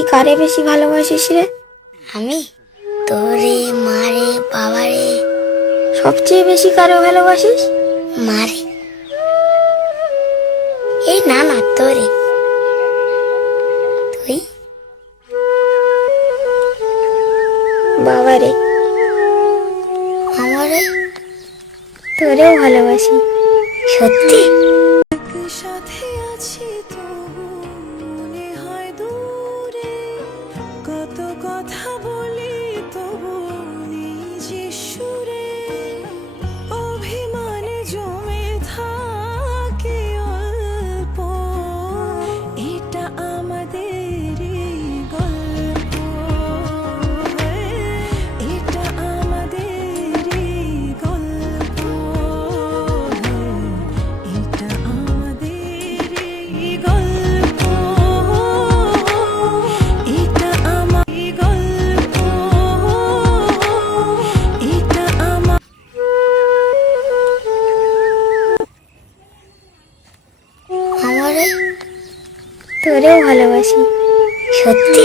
তুই কারে বেশি ভালোবাসিস রে? আমি তোরে, মারে, বাবারে। সবচেয়ে বেশি কারে ভালোবাসিস? মারে। এই না না, তোরে। তুই? বাবারে। আমারে। তোরেও ভালোবাসি। সত্যি? সাথে আছি তবু মনে হয় দূরে, কত কথা বলি তবু নিজে সুরে, অভিমানে জমে থাকে অল্প, এটা আমাদেরই গল্প, এটা আমাদেরই গল্প, এটা আমাদেরই গল্প, এটা আমারই গল্প, এটা আমার। আমারে। তোরেও ভালোবাসি। সত্যি?